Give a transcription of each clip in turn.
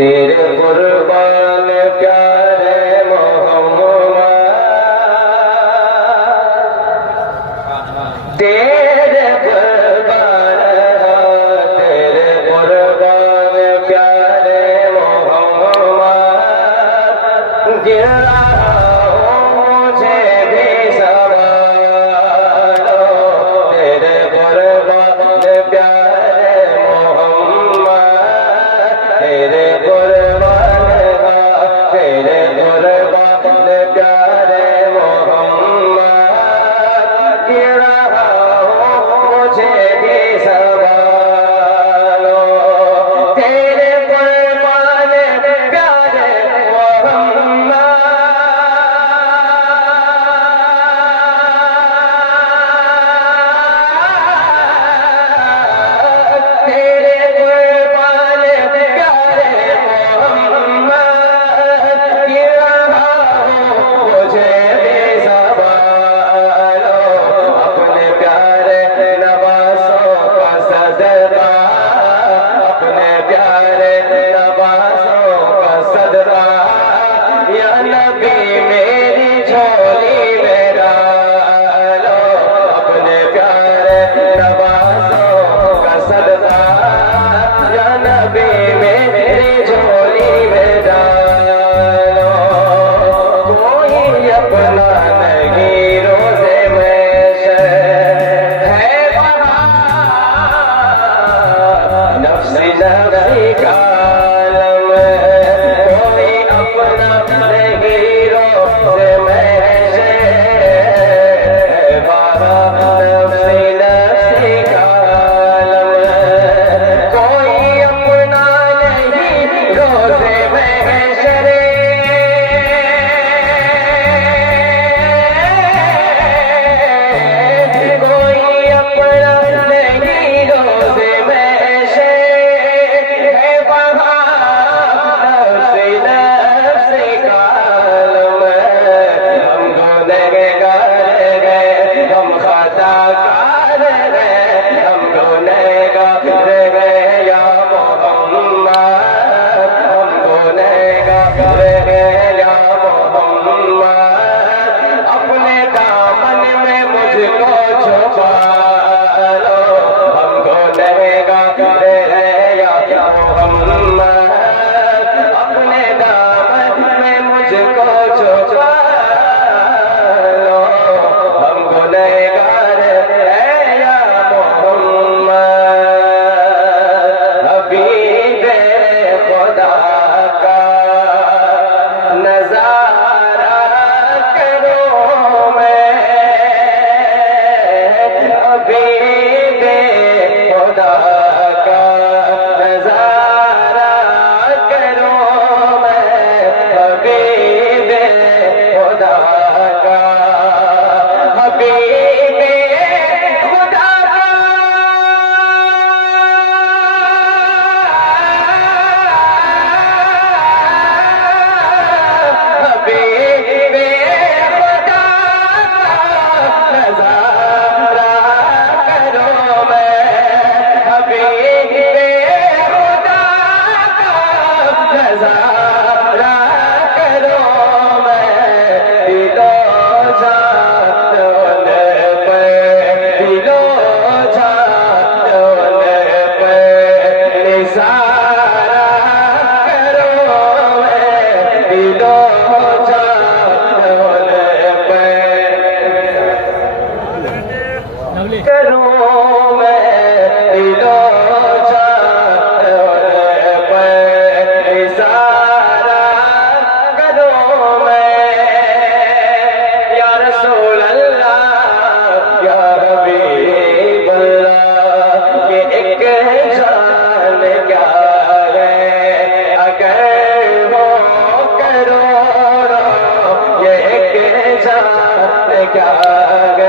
तेरे कुर्बान प्यारे मोहम्मद, तेरे कुर्बान, तेरे कुर्बान प्यारे मोहम्मद, गिर रहा हूँ मुझे भी संभालो, तेरे कुर्बान प्यारे मोहम्मद, तेरे कुर्बान, तेरे कुर्बान प्यारे मोहम्मद, गिर रहा हूँ मुझे भी संभालो, तेरे कुर्बान प्यारे मोहम्मद, तेरे कुर्बान प्यारे मोहम्मद, गिर रहा हूँ मुझे भी संभालो, अपने प्यारे नवासों का सदका, अपने प्यारे नवासों का सदका, या नबी मेरी झोली में डालो, अपने प्यारे नवासों का सदका, या नबी मेरी झोली में डालो, कोई अपना नहीं रोज़े में है वहाँ, नफ्सी नफ्सी का आलम, कोई अपना नहीं रोज़े में है वहाँ, नफ्सी नफ्सी का आलम, कोई अपना नहीं रोज़े में है शरे, कोई अपना नहीं रोज़े में है वहाँ, नफ्सी नफ्सी का आलम, हम गुनहगार गए, हम खताकार गए, हम गुनहगार गए या मोहम्मद, हम गुनहगार गए या मोहम्मद, अपने दामन में मुझको छुपा लो, हम गुनहगार गए या मोहम्मद, अपने दामन में मुझको छुपा लो, हम गुनहगार हैं या मोहम्मद, हबीबे खुदा का नज़ारा करो मैं, हबीबे खुदा का नज़ारा करो मैं, हबीबे खुदा का, हबीबे खुदा का, हबीबे खुदा का नज़ारा करो मैं, हबीबे खुदा का नज़ारा करो मैं, दिलो जान पे, दिलो जान पे निसारा करो मैं, दिलो जान पे करूं मैं, दिलो जान पे इशारा करूं मैं, या रसूल अल्लाह, या हबीब अल्लाह, ये एक जान क्या है, अगर वो करोड़ों, ये एक जान क्या है,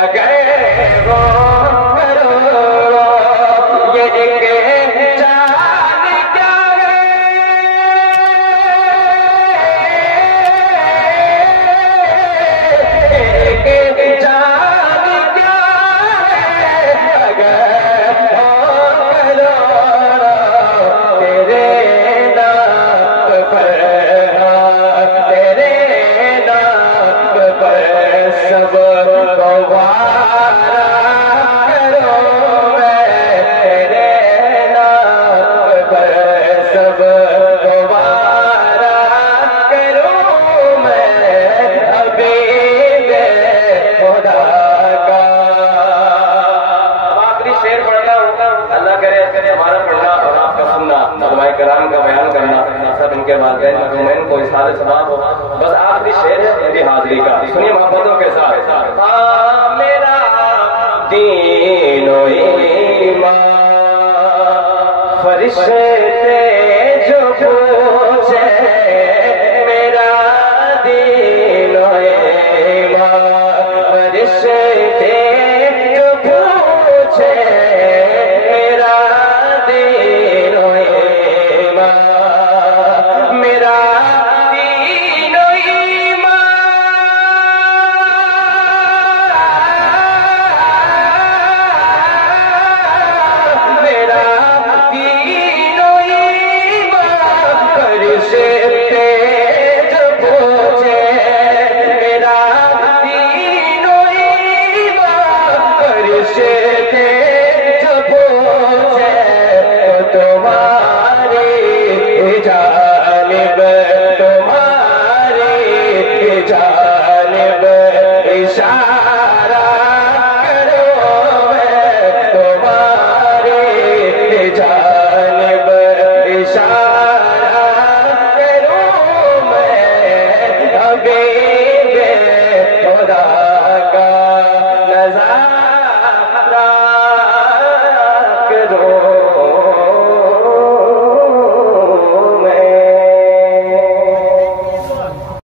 अगर वो करोड़ों, ये एक जान क्या है, एक जान क्या है, अगर वो करोड़ों, तेरे सब दोबारा करूं मैं हबीब खुदा का। आखिरी शेर पढ़ना होगा, अल्लाह करे हमारा पढ़ना और आपका सुनना, उलमाए कराम का बयान करना, सब इनके वालिदैन मखदूमैन को इज़हार सवाब हो। बस आखिरी शेर है इनकी हाजिरी का, सुनिए मोहब्बतों के साथ। हाँ मेरा दीनो ईमान फरिश्ते जो पूछे, मेरा दीनो ईमान फरिश्ते जो पूछे, मेरा दीनो ईमान, मेरा दीनो ईमान, मेरा दीनो ईमान फरिश्ते जो पूछे, मेरा दीनो ईमान फरिश्ते जो पूछे, तो तुम्हारी जानिब